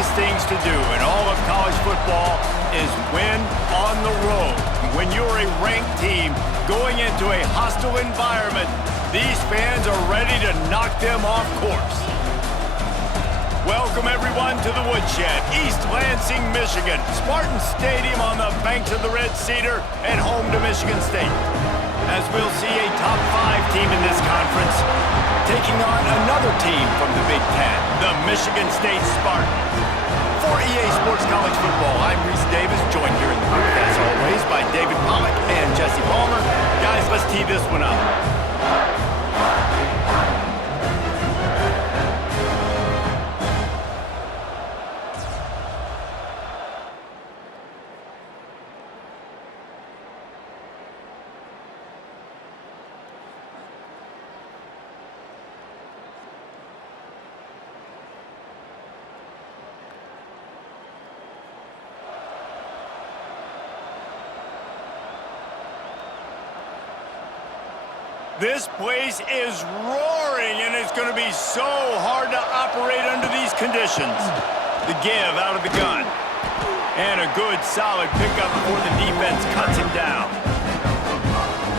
toughest things to do in all of college football is win on the road. When you're a ranked team going into a hostile environment, these fans are ready to knock them off course. Welcome, everyone, to the Woodshed, East Lansing, Michigan. Spartan Stadium on the banks of the Red Cedar and home to Michigan State. As we'll see a top 5 team in this conference taking on another team from the Big Ten, the Michigan State Spartans. For EA Sports College Football, I'm Reese Davis, joined here in the booth, as always, by David Pollack and Jesse Palmer. Guys, let's tee this one up. This place is roaring, and it's going to be so hard to operate under these conditions. The give out of the gun. And a good, solid pickup before the defense cuts him down.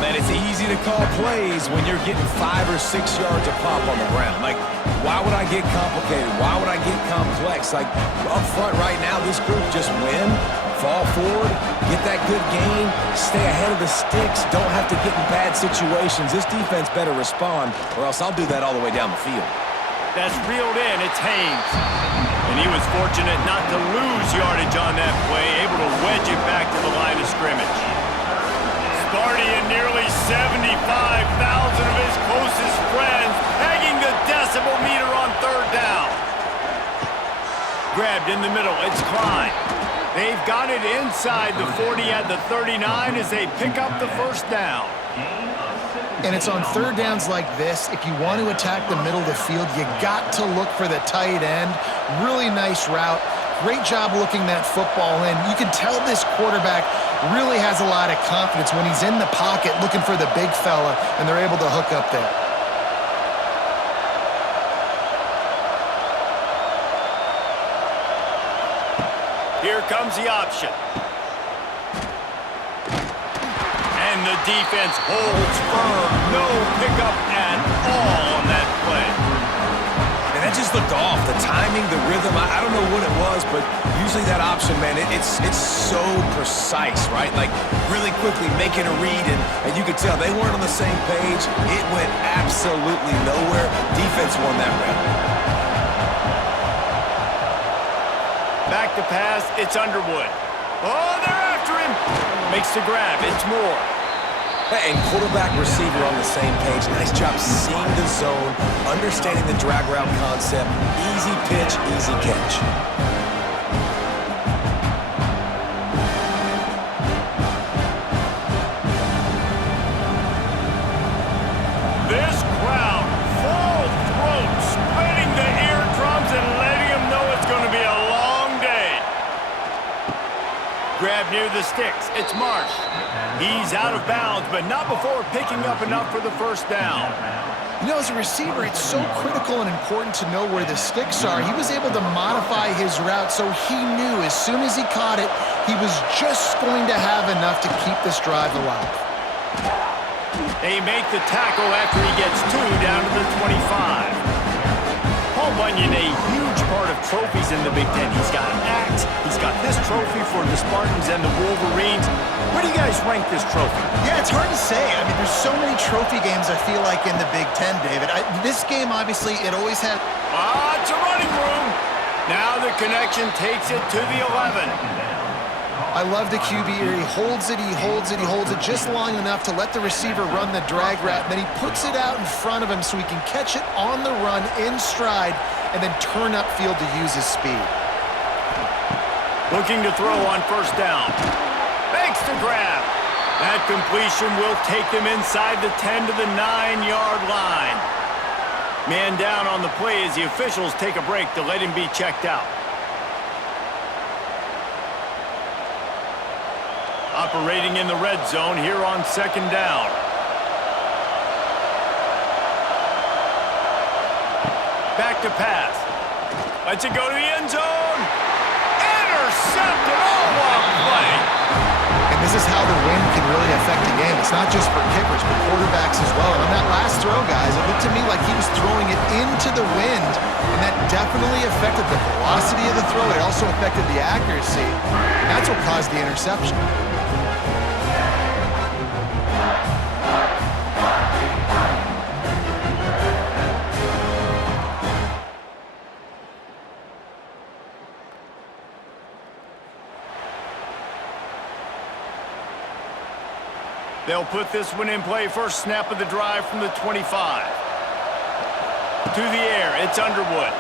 Man, it's easy to call plays when you're getting 5 or 6 yards of pop on the ground. Like, why would I get complicated? Why would I get complex? Like, up front right now, this group just win, fall forward, get that good gain, stay ahead of the sticks, don't have to get in bad situations. This defense better respond, or else I'll do that all the way down the field. That's reeled in. It's Haynes. And he was fortunate not to lose yardage on that play, able to wedge it back to the line of scrimmage. Sparty and nearly 75,000 of his closest friends pegging the decibel meter on third down. Grabbed in the middle. It's Klein. They've got it inside the 40 at the 39 as they pick up the first down. And it's on third downs like this. If you want to attack the middle of the field, you got to look for the tight end. Really nice route. Great job looking that football in. You can tell this quarterback really has a lot of confidence when he's in the pocket looking for the big fella, and they're able to hook up there. Here comes the option. And the defense holds firm. No pickup at all on that play. And that just looked off. The timing, the rhythm, I don't know what it was, but usually that option, man, it's so precise, right? Like, really quickly making a read, and you could tell they weren't on the same page. It went absolutely nowhere. Defense won that round. Back to pass, it's Underwood. Oh, they're after him. Makes the grab, it's Moore. And quarterback, receiver on the same page. Nice job seeing the zone, understanding the drag route concept. Easy pitch, easy catch. This crowd, full throat, spreading the eardrums and letting them know it's going to be a long day. Grab near the sticks, it's Marsh. He's out of bounds, but not before picking up enough for the first down. You know, as a receiver, it's so critical and important to know where the sticks are. He was able to modify his route so he knew as soon as he caught it, he was just going to have enough to keep this drive alive. They make the tackle after he gets 2 down to the 25. Paul Bunyan, a huge part of trophies in the Big Ten. He's got an axe. He's got this trophy for the Spartans and the Wolverines. Where do you guys rank this trophy? Yeah, it's hard to say. I mean, there's so many trophy games, I feel like, in the Big Ten, David. This game, obviously, it always had... It's a running room. Now the connection takes it to the 11. I love the QB here. He holds it, he holds it, he holds it just long enough to let the receiver run the drag route. Then he puts it out in front of him so he can catch it on the run in stride and then turn upfield to use his speed. Looking to throw on first down. Makes the grab. That completion will take them inside the 10 to the 9-yard line. Man down on the play as the officials take a break to let him be checked out. Operating in the red zone here on second down. Back to pass. Lets it go to the end zone. Intercepted all one play. And this is how the wind can really affect a game. It's not just for kickers, but quarterbacks as well. And on that last throw, guys, it looked to me like he was throwing it into the wind, and that definitely affected the velocity of the throw. It also affected the accuracy. That's what caused the interception. They'll put this one in play. First snap of the drive from the 25. To the air, it's Underwood.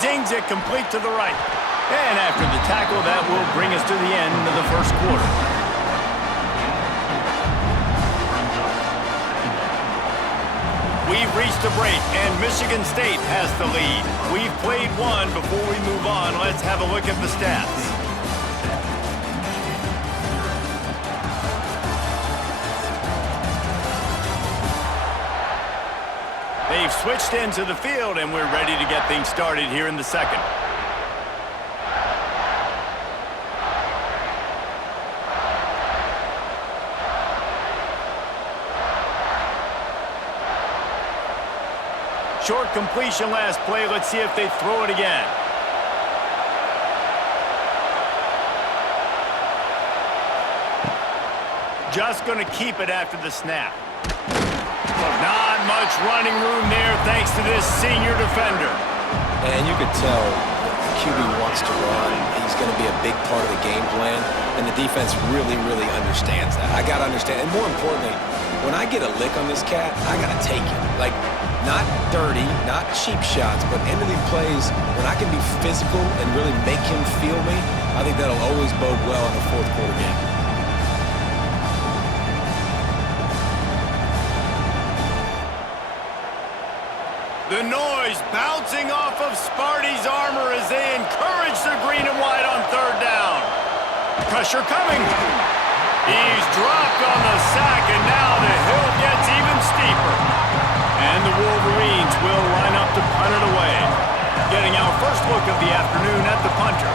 Zings it complete to the right. And after the tackle, that will bring us to the end of the first quarter. We've reached a break, and Michigan State has the lead. We've played one. Before we move on, let's have a look at the stats. They've switched into the field, and we're ready to get things started here in the second. Short completion last play. Let's see if they throw it again. Just going to keep it after the snap. Not much running room there thanks to this senior defender. And you could tell the QB wants to run. He's going to be a big part of the game plan, and the defense really, really understands that. I got to understand, and more importantly, when I get a lick on this cat, I got to take it. Like, not dirty, not cheap shots, but end of the plays, when I can be physical and really make him feel me, I think that'll always bode well in a fourth quarter game. The noise bouncing off of Sparty's armor as they encourage the green and white on third down. Pressure coming. He's dropped on the sack, and now the hill gets even steeper. And the Wolverines will line up to punt it away. Getting our first look of the afternoon at the punter.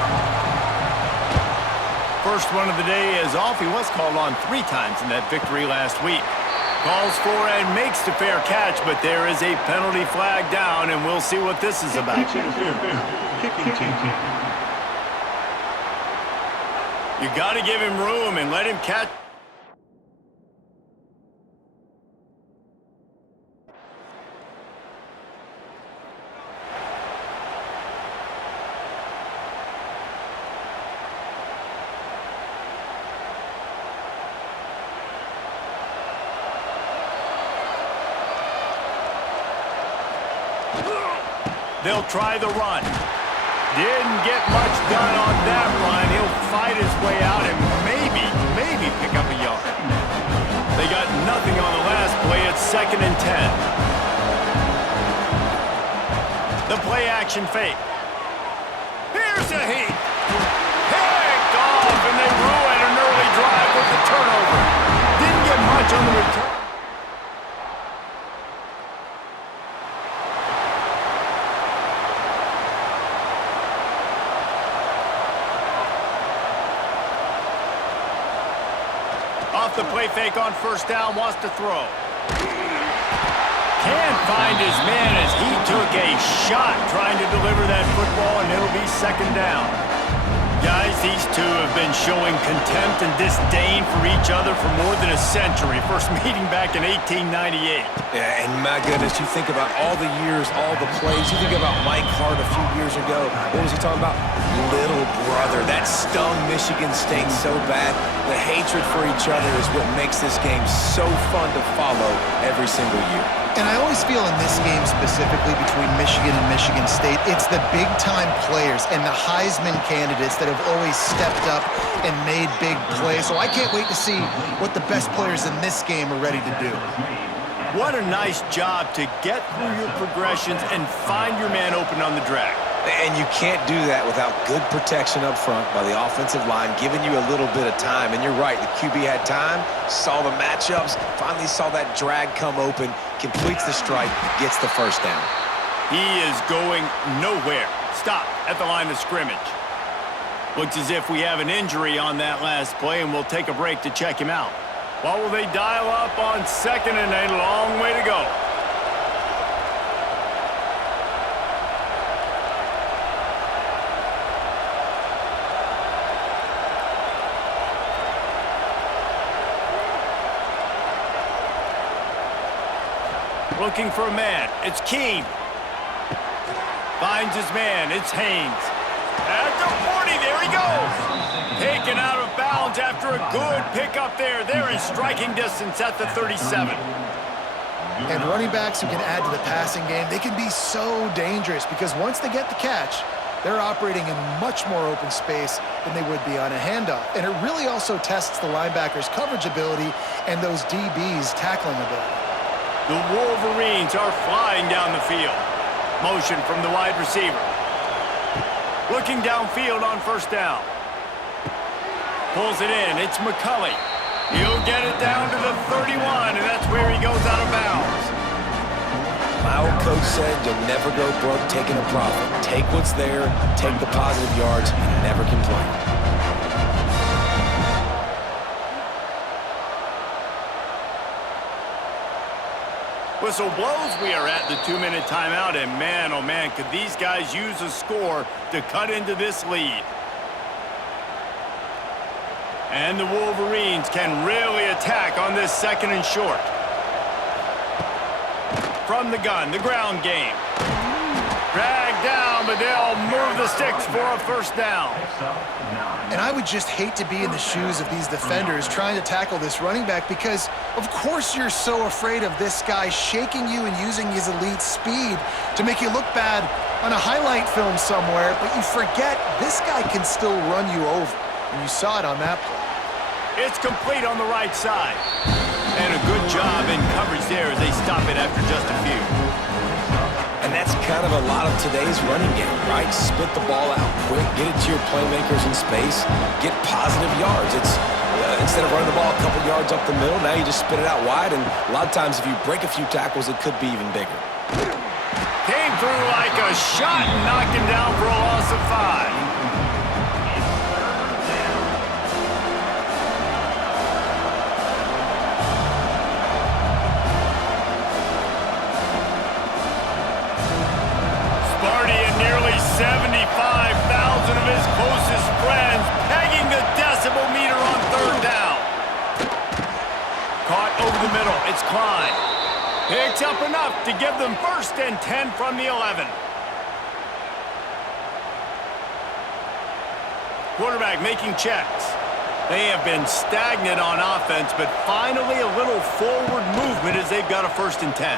First one of the day is off. He was called on 3 times in that victory last week. Calls for and makes the fair catch, but there is a penalty flag down, and we'll see what this is about. You got to give him room and let him catch. They'll try the run. Didn't get much done on that run. He'll fight his way out and maybe pick up a yard. They got nothing on the last play. It's 2nd and 10. The play action fake. Here's a heat. Picked off, and they ruin an early drive with the turnover. Didn't get much on the return. Off the play fake on first down, wants to throw. Can't find his man as he took a shot trying to deliver that football, and it'll be 2nd down. Guys, these two have been showing contempt and disdain for each other for more than a century. First meeting back in 1898. Yeah, and my goodness, you think about all the years, all the plays. You think about Mike Hart a few years ago. What was he talking about? Little brother. That stung Michigan State so bad. The hatred for each other is what makes this game so fun to follow every single year. And I always feel in this game specifically between Michigan and Michigan State, it's the big-time players and the Heisman candidates that have always stepped up and made big plays. So I can't wait to see what the best players in this game are ready to do. What a nice job to get through your progressions and find your man open on the drag. And you can't do that without good protection up front by the offensive line, giving you a little bit of time. And you're right, the QB had time, saw the matchups, finally saw that drag come open, completes the strike, gets the first down. He is going nowhere. Stop at the line of scrimmage. Looks as if we have an injury on that last play, and we'll take a break to check him out. What will they dial up on second and a long way to go? Looking for a man. It's Keene. Finds his man. It's Haynes. At the 40, there he goes. Taken out of bounds after a good pickup there. They're in striking distance at the 37. And running backs who can add to the passing game, they can be so dangerous because once they get the catch, they're operating in much more open space than they would be on a handoff. And it really also tests the linebackers' coverage ability and those DBs' tackling ability. The Wolverines are flying down the field. Motion from the wide receiver. Looking downfield on first down. Pulls it in. It's McCulley. He'll get it down to the 31, and that's where he goes out of bounds. My old coach said you'll never go broke taking a profit. Take what's there, take the positive yards, and never complain. Whistle blows. We are at the 2-minute timeout, and man, oh man, could these guys use a score to cut into this lead. And the Wolverines can really attack on this second and short. From the gun, the ground game. Dragged down, but they'll move the sticks for a first down. And I would just hate to be in the shoes of these defenders trying to tackle this running back because, of course, you're so afraid of this guy shaking you and using his elite speed to make you look bad on a highlight film somewhere, but you forget this guy can still run you over. And you saw it on that play. It's complete on the right side. And a good job in coverage there as they stop it after just a few. And that's kind of a lot of today's running game, right? Spit the ball out quick, get it to your playmakers in space, get positive yards. It's instead of running the ball a couple yards up the middle, now you just spit it out wide, and a lot of times if you break a few tackles, it could be even bigger. Came through like a shot and knocked him down for a loss of 5. Sparty and nearly 75,000 of his closest friends pegging the decibel meter on third down. Caught over the middle. It's Klein. Picks up enough to give them first and 10 from the 11. Quarterback making checks. They have been stagnant on offense, but finally a little forward movement as they've got a first and 10.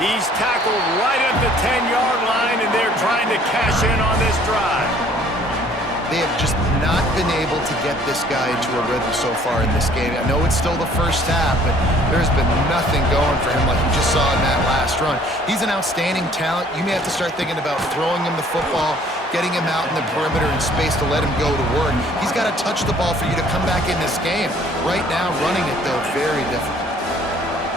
He's tackled right at the 10-yard line, and they're trying to cash in on this drive. They have just not been able to get this guy into a rhythm so far in this game. I know it's still the first half, but there's been nothing going for him like you just saw in that last run. He's an outstanding talent. You may have to start thinking about throwing him the football, getting him out in the perimeter in space to let him go to work. He's got to touch the ball for you to come back in this game. Right now, running it, though, very difficult.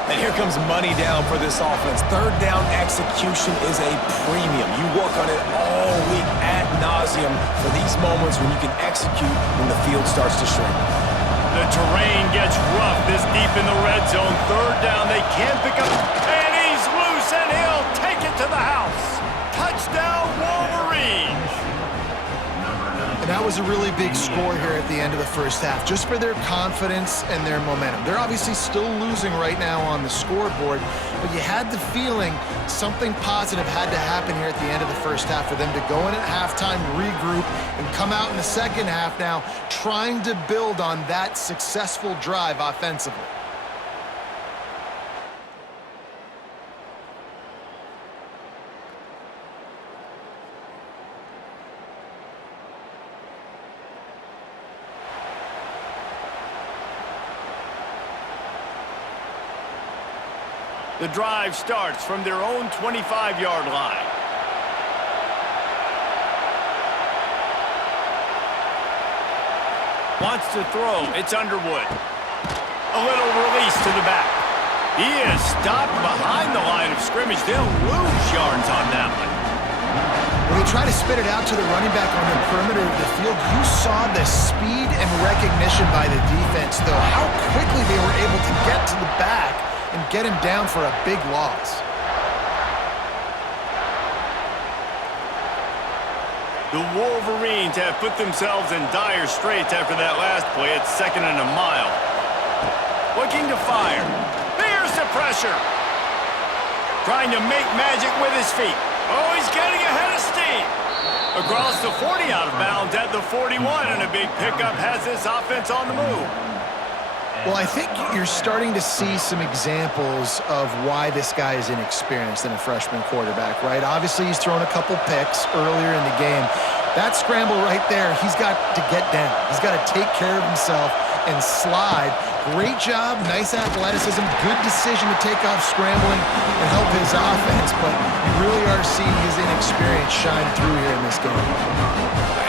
And here comes money down for this offense. Third down execution is a premium. You work on it all week ad nauseum for these moments when you can execute when the field starts to shrink. The terrain gets rough this deep in the red zone. Third down, they can't pick up, and he's loose, and he'll take it to the house. Touchdown, Wolverines! And that was a really big score here at the end of the first half, just for their confidence and their momentum. They're obviously still losing right now on the scoreboard, but you had the feeling something positive had to happen here at the end of the first half for them to go in at halftime, regroup, and come out in the second half now trying to build on that successful drive offensively. The drive starts from their own 25-yard line. Wants to throw. It's Underwood. A little release to the back. He is stopped behind the line of scrimmage. They'll lose yards on that one. When they try to spit it out to the running back on the perimeter of the field, you saw the speed and recognition by the defense, though, how quickly they were able to get to the back and get him down for a big loss. The Wolverines have put themselves in dire straits after that last play. It's 2nd and a mile. Looking to fire. There's the pressure. Trying to make magic with his feet. Oh, he's getting ahead of steam. Across the 40, out of bounds at the 41, and a big pickup has this offense on the move. Well, I think you're starting to see some examples of why this guy is inexperienced in a freshman quarterback, right? Obviously, he's thrown a couple picks earlier in the game. That scramble right there, he's got to get down. He's got to take care of himself and slide. Great job, nice athleticism, good decision to take off scrambling and help his offense, but you really are seeing his inexperience shine through here in this game.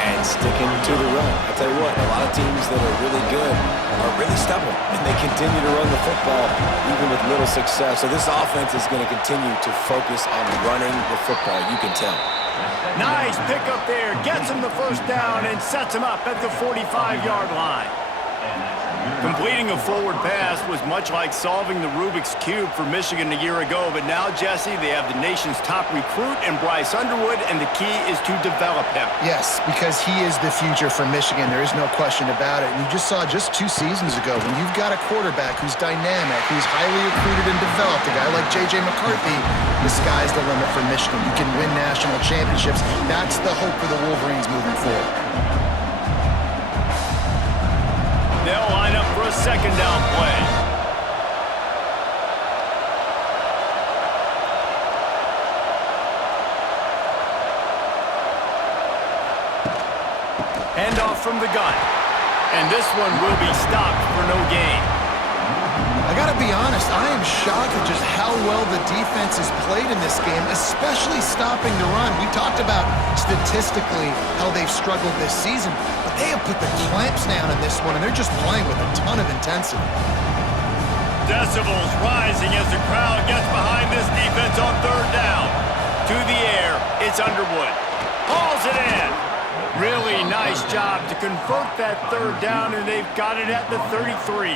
And sticking to the run. I tell you what, a lot of teams that are really good are really stubborn, and they continue to run the football even with little success. So this offense is going to continue to focus on running the football, you can tell. Nice pickup there, gets him the first down and sets him up at the 45-yard line. Completing a forward pass was much like solving the Rubik's Cube for Michigan a year ago, but now, Jesse, they have the nation's top recruit in Bryce Underwood, and the key is to develop him. Yes, because he is the future for Michigan. There is no question about it. And you just saw just 2 seasons ago, when you've got a quarterback who's dynamic, who's highly recruited and developed, a guy like J.J. McCarthy, the sky's the limit for Michigan. You can win national championships. That's the hope for the Wolverines moving forward. They'll line up for a 2nd down play. Handoff from the gun. And this one will be stopped for no gain. I gotta be honest, I am shocked at just how well the defense has played in this game, especially stopping the run. We talked about statistically how they've struggled this season, but they have put the clamps down in this one, and they're just playing with a ton of intensity. Decibels rising as the crowd gets behind this defense on 3rd down. To the air, it's Underwood. Hauls it in. Really nice job to convert that 3rd down, and they've got it at the 33.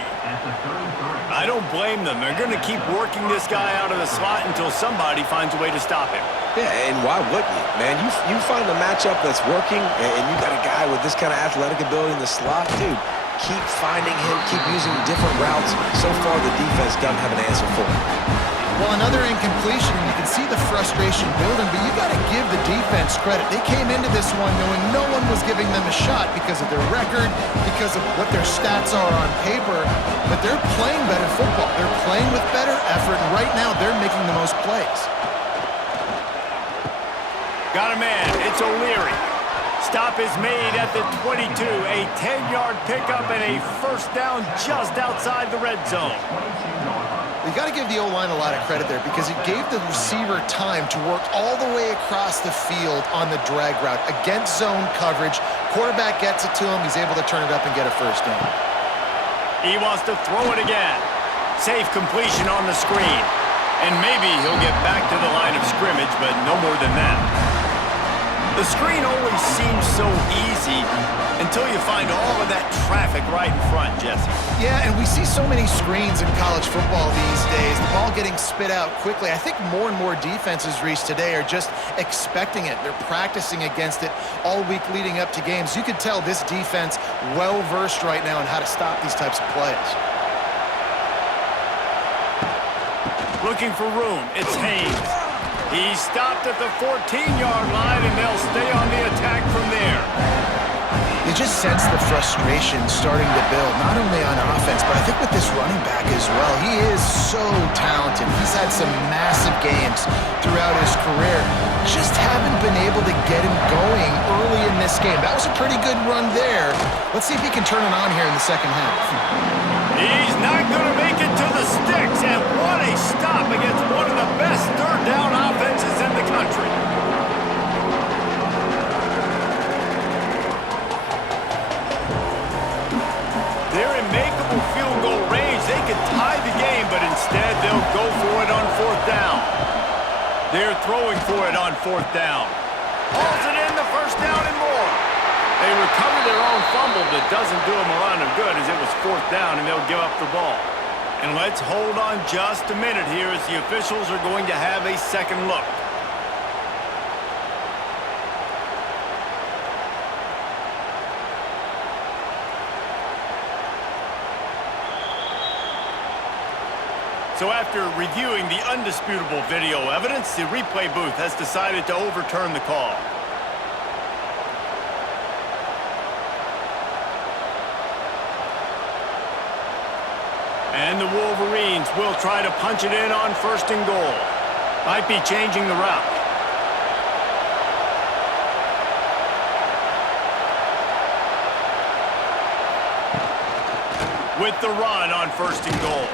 I don't blame them. They're going to keep working this guy out of the slot until somebody finds a way to stop him. Yeah, and why wouldn't you, man? You find a matchup that's working, and you got a guy with this kind of athletic ability in the slot, dude. Keep finding him, keep using different routes. So far, the defense doesn't have an answer for him. Well, another incompletion, and you can see the frustration building, but you got to give the defense credit. They came into this one knowing no one was giving them a shot because of their record, because of what their stats are on paper, but they're playing better football. They're playing with better effort, and right now they're making the most plays. Got a man. It's O'Leary. Stop is made at the 22. A 10-yard pickup and a 1st down just outside the red zone. You got to give the O-line a lot of credit there because it gave the receiver time to work all the way across the field on the drag route against zone coverage. Quarterback gets it to him. He's able to turn it up and get a 1st down. He wants to throw it again. Safe completion on the screen. And maybe he'll get back to the line of scrimmage, but no more than that. The screen always seems so easy until you find all of that traffic right in front, Jesse. Yeah, and we see so many screens in college football these days. The ball getting spit out quickly. I think more and more defenses, Reese, today are just expecting it. They're practicing against it all week leading up to games. You could tell this defense well-versed right now on how to stop these types of plays. Looking for room. It's Haynes. He's stopped at the 14-yard line, and they'll stay on the attack from there. You just sense the frustration starting to build, not only on offense, but I think with this running back as well. He is so talented. He's had some massive games throughout his career. Just haven't been able to get him going early in this game. That was a pretty good run there. Let's see if he can turn it on here in the second half. He's not going to make it to the sticks, and what a stop against one of the best 3rd down offenses in the country. They're in makeable field goal range. They could tie the game, but instead they'll go for it on fourth down. They're throwing for it on fourth down. Hauls it in, the first down and more. They recover their own fumble, but doesn't do them a lot of good as it was fourth down and they'll give up the ball. And let's hold on just a minute here as the officials are going to have a second look. So after reviewing the undisputable video evidence, the replay booth has decided to overturn the call. And the Wolverines will try to punch it in on first and goal. Might be changing the route. With the run on first and goal.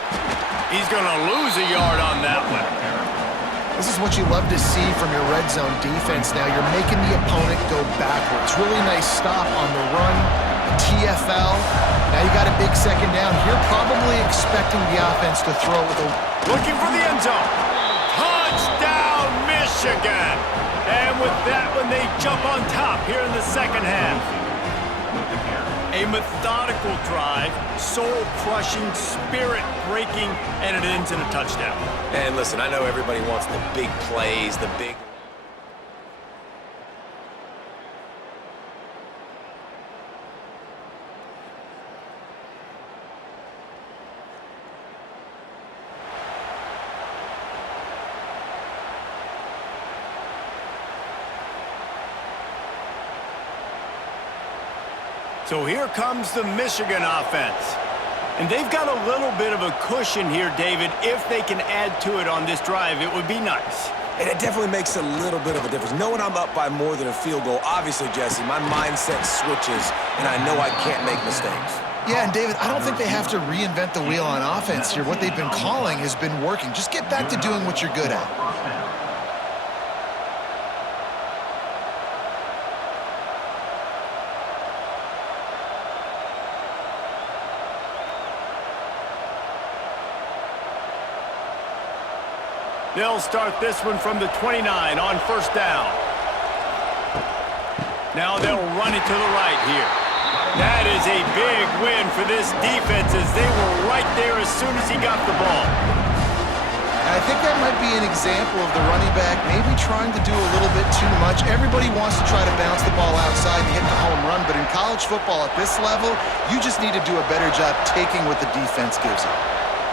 He's going to lose a yard on that one. This is what you love to see from your red zone defense now. You're making the opponent go backwards. Really nice stop on the run, the TFL. Now you got a big second down. You're probably expecting the offense to throw with a... Looking for the end zone. Touchdown, Michigan! And with that one, they jump on top here in the second half. A methodical drive, soul-crushing, spirit-breaking, and it ends in a touchdown. And listen, I know everybody wants the big plays, the big... So here comes the Michigan offense. And they've got a little bit of a cushion here, David. If they can add to it on this drive, it would be nice. And it definitely makes a little bit of a difference. Knowing I'm up by more than a field goal, obviously, Jesse, my mindset switches, and I know I can't make mistakes. Yeah, and David, I don't think they have to reinvent the wheel on offense here. What they've been calling has been working. Just get back to doing what you're good at. They'll start this one from the 29 on first down. Now they'll run it to the right here. That is a big win for this defense as they were right there as soon as he got the ball. I think that might be an example of the running back maybe trying to do a little bit too much. Everybody wants to try to bounce the ball outside and hit the home run, but in college football at this level, you just need to do a better job taking what the defense gives you.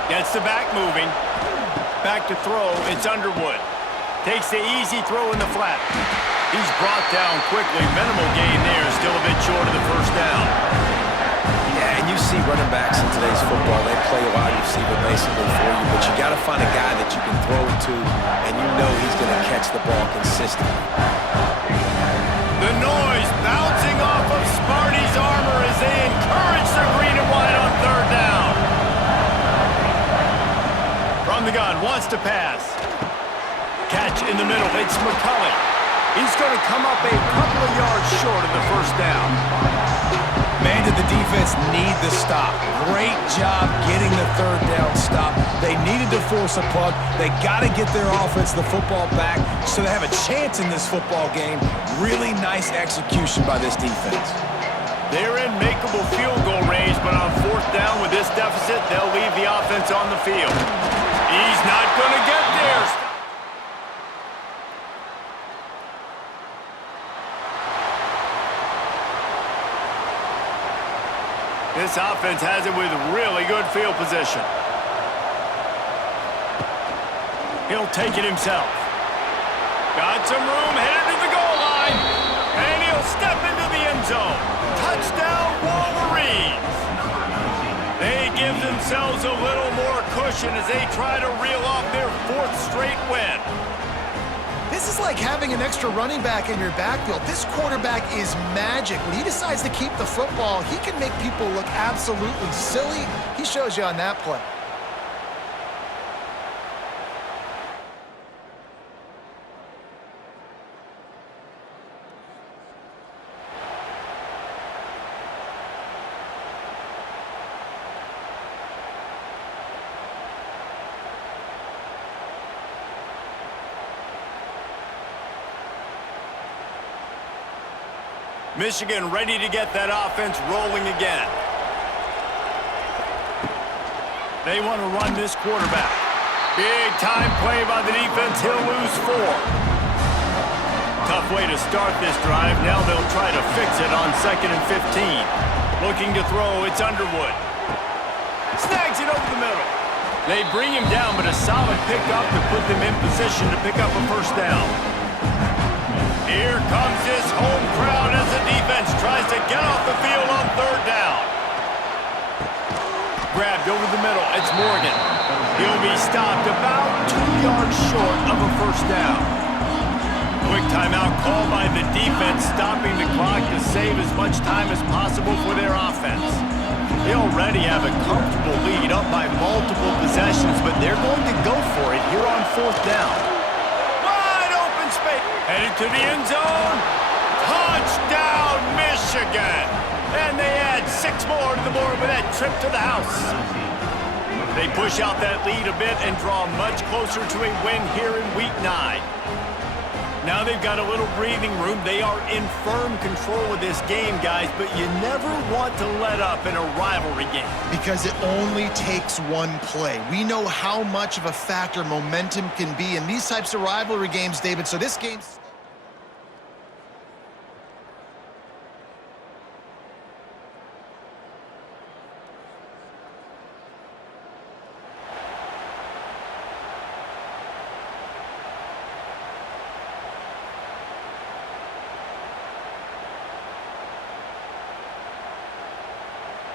Gets the back moving. Back to throw, it's Underwood. Takes the easy throw in the flat. He's brought down quickly. Minimal gain there, still a bit short of the first down. Yeah, and you see running backs in today's football, they play a wide receiver basically for you, but you got to find a guy that you can throw it to, and you know he's going to catch the ball consistently. The noise bouncing off of Sparty's armor as they encourage the green and white on third down. From the gun, wants to pass. Catch in the middle, it's McCulley. He's going to come up a couple of yards short of the first down. Man, did the defense need the stop. Great job getting the third down stop. They needed to force a punt. They got to get their offense the football back so they have a chance in this football game. Really nice execution by this defense. They're in makeable field goal range, but on fourth down with this deficit, they'll leave the offense on the field. He's not going to get there. This offense has it with really good field position. He'll take it himself. Got some room, headed to the goal line. And he'll step into the end zone. Touchdown, Wolverines. They give themselves a little more cushion as they try to reel off their fourth straight win. This is like having an extra running back in your backfield. This quarterback is magic. When he decides to keep the football, he can make people look absolutely silly. He shows you on that play. Michigan ready to get that offense rolling again. They want to run this quarterback. Big time play by the defense. He'll lose 4. Tough way to start this drive. Now they'll try to fix it on 2nd and 15. Looking to throw, it's Underwood. Snags it over the middle. They bring him down, but a solid pickup to put them in position to pick up a first down. Here comes this home crowd as the defense tries to get off the field on 3rd down. Grabbed over the middle, it's Morgan. He'll be stopped about 2 yards short of a first down. Quick timeout called by the defense, stopping the clock to save as much time as possible for their offense. They already have a comfortable lead up by multiple possessions, but they're going to go for it here on 4th down. Wide open space. Headed to the end zone. Touchdown, Michigan. And they add 6 more to the board with that trip to the house. They push out that lead a bit and draw much closer to a win here in Week 9. Now they've got a little breathing room. They are in firm control of this game, guys, but you never want to let up in a rivalry game. Because it only takes one play. We know how much of a factor momentum can be in these types of rivalry games, David, so this game's...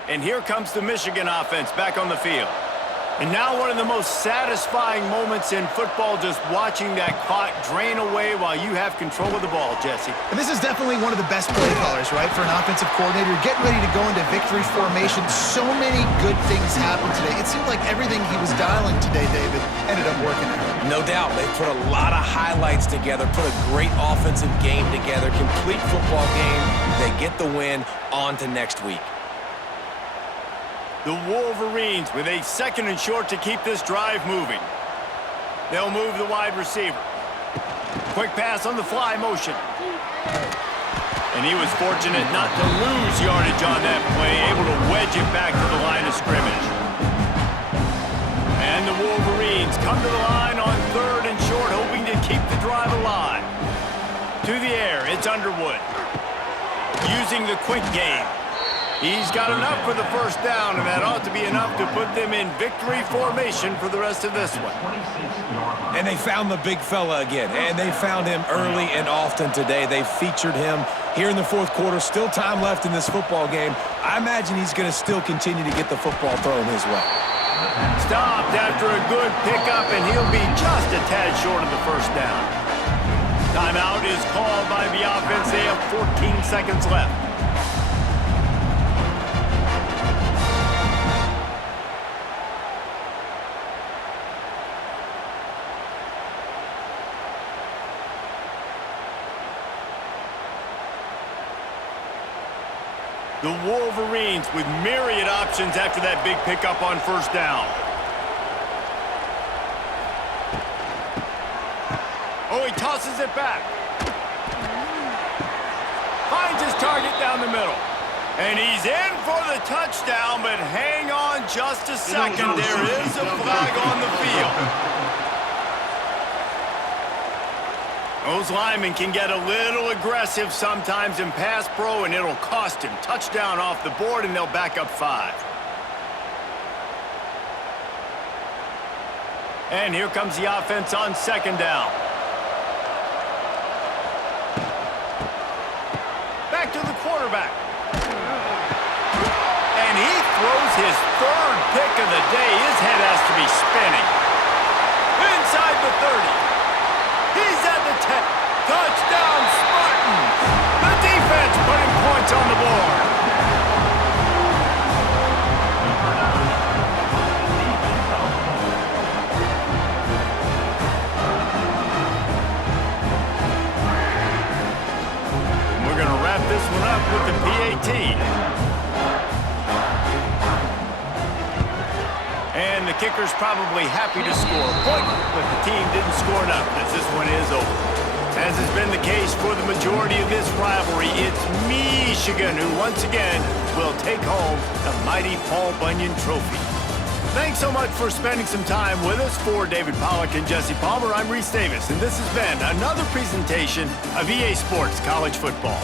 And here comes the Michigan offense back on the field. And now one of the most satisfying moments in football, just watching that clock drain away while you have control of the ball, Jesse. And this is definitely one of the best play callers, right, for an offensive coordinator. Getting ready to go into victory formation. So many good things happened today. It seemed like everything he was dialing today, David, ended up working out. No doubt. They put a lot of highlights together, put a great offensive game together, complete football game. They get the win. On to next week. The Wolverines with a 2nd and short to keep this drive moving. They'll move the wide receiver. Quick pass on the fly motion. And he was fortunate not to lose yardage on that play, able to wedge it back to the line of scrimmage. And the Wolverines come to the line on 3rd and short, hoping to keep the drive alive. To the air, it's Underwood. Using the quick game. He's got enough for the first down, and that ought to be enough to put them in victory formation for the rest of this one. And they found the big fella again, and they found him early and often today. They featured him here in the 4th quarter. Still time left in this football game. I imagine he's going to still continue to get the football thrown his way. Stopped after a good pickup, and he'll be just a tad short of the first down. Timeout is called by the offense. They have 14 seconds left. The Wolverines with myriad options after that big pickup on first down. Oh, he tosses it back. Finds his target down the middle. And he's in for the touchdown, but hang on just a second. There is a flag on the field. Those linemen can get a little aggressive sometimes in pass pro, and it'll cost him. Touchdown off the board, and they'll back up 5. And here comes the offense on 2nd down. Back to the quarterback. And he throws his 3rd pick of the day. His head has to be spinning. Inside the 30. He's at the 10. Touchdown, Spartans! The defense putting points on the board. And we're going to wrap this one up with the PAT. And the kicker's probably happy to score a point, but the team didn't score enough as this one is over. As has been the case for the majority of this rivalry, it's Michigan who once again will take home the mighty Paul Bunyan Trophy. Thanks so much for spending some time with us. For David Pollack and Jesse Palmer, I'm Reese Davis, and this has been another presentation of EA Sports College Football.